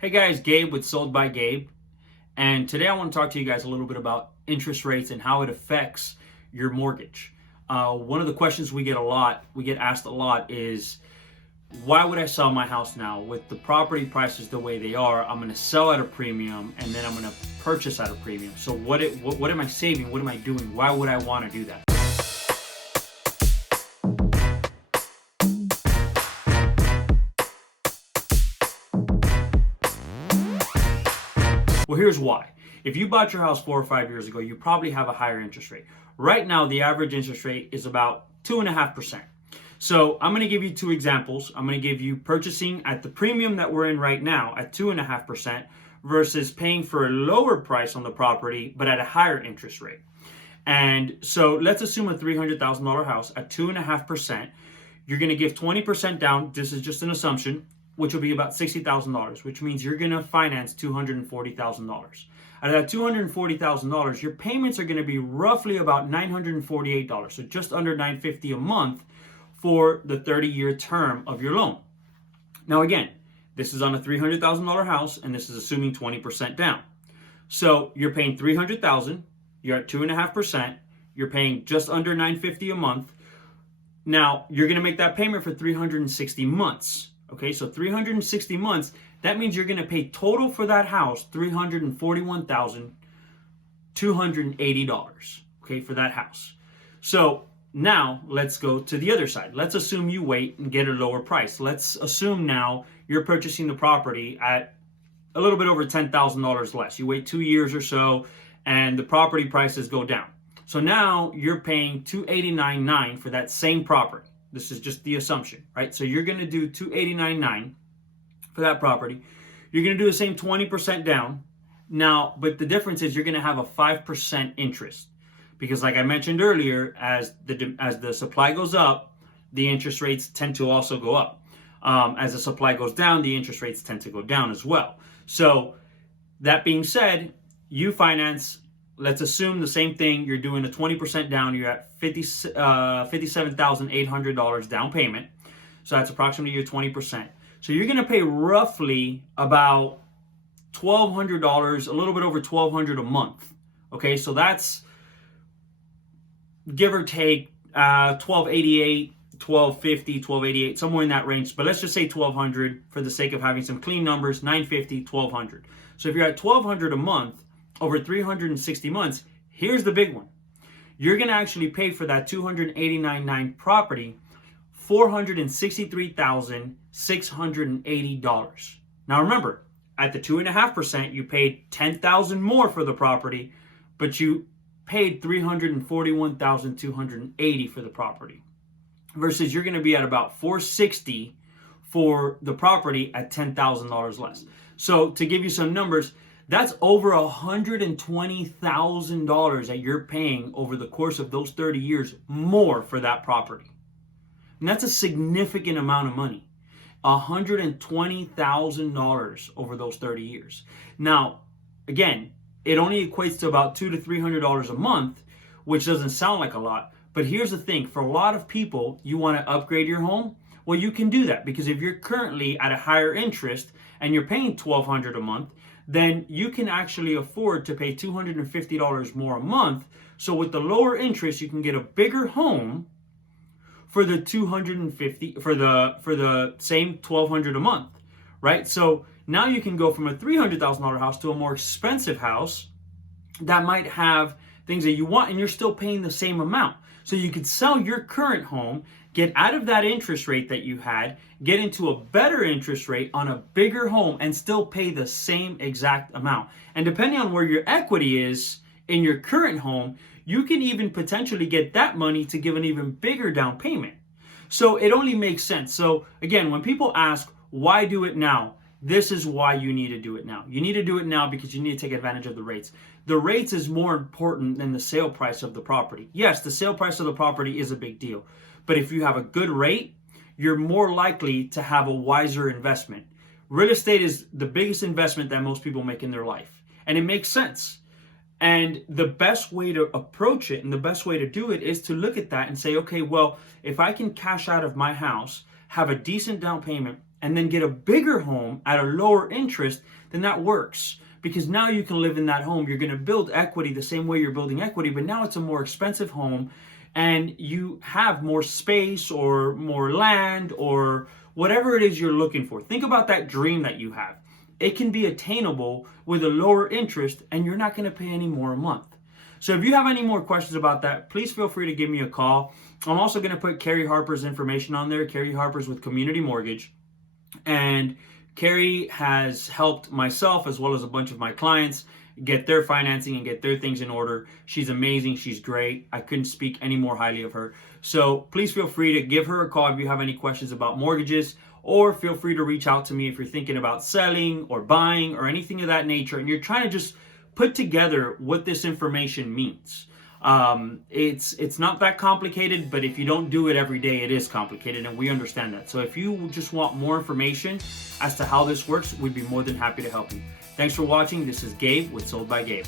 Hey guys, Gabe with Sold by Gabe, and today I want to talk to you guys a little bit about interest rates and how it affects your mortgage. One of the questions we get asked a lot is, why would I sell my house now? With the property prices the way they are, I'm going to sell at a premium and then I'm going to purchase at a premium. So what am I saving? What am I doing? Why would I want to do that? Well, here's why. If you bought your house 4 or 5 years ago, you probably have a higher interest rate. Right now, the average interest rate is about 2.5%. So I'm going to give you two examples. I'm going to give you purchasing at the premium that we're in right now at 2.5% versus paying for a lower price on the property, but at a higher interest rate. And so let's assume a $300,000 house at 2.5%. You're going to give 20% down. This is just an assumption, which will be about $60,000, which means you're going to finance $240,000. Out of that $240,000, your payments are going to be roughly about $948, so just under $950 a month for the 30-year term of your loan. Now again, this is on a $300,000 house, and this is assuming 20% down. So you're paying $300,000, you're at 2.5%, you're paying just under $950 a month. Now you're going to make that payment for 360 months. Okay, so 360 months, that means you're going to pay total for that house $341,280, okay, for that house. So now let's go to the other side. Let's assume you wait and get a lower price. Let's assume now you're purchasing the property at a little bit over $10,000 less. You wait 2 years or so and the property prices go down. So now you're paying $289,900 for that same property. This is just the assumption, right? So you're going to do $289,900 for that property. You're going to do the same 20% down. Now, but the difference is you're going to have a 5% interest, because like I mentioned earlier, as the supply goes up, the interest rates tend to also go up. As the supply goes down, the interest rates tend to go down as well. So that being said, you finance, let's assume the same thing. You're doing a 20% down. You're at $57,800 down payment. So that's approximately your 20%. So you're going to pay roughly about $1,200, a little bit over $1,200 a month. Okay, so that's give or take $1,288, $1,250, $1,288, somewhere in that range. But let's just say $1,200 for the sake of having some clean numbers. $950, $1,200. So if you're at $1,200 a month over 360 months, here's the big one. You're going to actually pay for that $289,900 property $463,680. Now remember, at the 2.5%, you paid $10,000 more for the property, but you paid $341,280 for the property. Versus you're going to be at about $460 for the property at $10,000 less. So to give you some numbers, that's over $120,000 that you're paying over the course of those 30 years more for that property. And that's a significant amount of money. $120,000 over those 30 years. Now, again, it only equates to about $200 to $300 a month, which doesn't sound like a lot. But here's the thing. For a lot of people, you want to upgrade your home. Well, you can do that, because if you're currently at a higher interest and you're paying $1,200 a month, then you can actually afford to pay $250 more a month. So with the lower interest, you can get a bigger home for the $250 for the same $1,200 a month, right? So now you can go from a $300,000 house to a more expensive house that might have things that you want, and you're still paying the same amount. So you could sell your current home, get out of that interest rate that you had, get into a better interest rate on a bigger home, and still pay the same exact amount. And depending on where your equity is in your current home, you can even potentially get that money to give an even bigger down payment. So it only makes sense. So again, when people ask, why do it now? This is why you need to do it now. You need to do it now because you need to take advantage of the rates. The rates is more important than the sale price of the property. Yes, the sale price of the property is a big deal. But if you have a good rate, you're more likely to have a wiser investment. Real estate is the biggest investment that most people make in their life. And it makes sense. And the best way to approach it and the best way to do it is to look at that and say, okay, well, if I can cash out of my house, have a decent down payment, and then get a bigger home at a lower interest, then that works. Because now you can live in that home. You're going to build equity the same way you're building equity, but now it's a more expensive home and you have more space or more land or whatever it is you're looking for. Think about that dream that you have. It can be attainable with a lower interest and you're not going to pay any more a month. So if you have any more questions about that, please feel free to give me a call. I'm also going to put Carrie Harper's information on there. Carrie Harper's with Community Mortgage. And Carrie has helped myself as well as a bunch of my clients get their financing and get their things in order. She's amazing. She's great. I couldn't speak any more highly of her. So please feel free to give her a call if you have any questions about mortgages, or feel free to reach out to me if you're thinking about selling or buying or anything of that nature and you're trying to just put together what this information means. It's not that complicated, but if you don't do it every day, it is complicated, and we understand that. So if you just want more information as to how this works, we'd be more than happy to help you. Thanks for watching. This is Gabe with Sold by Gabe.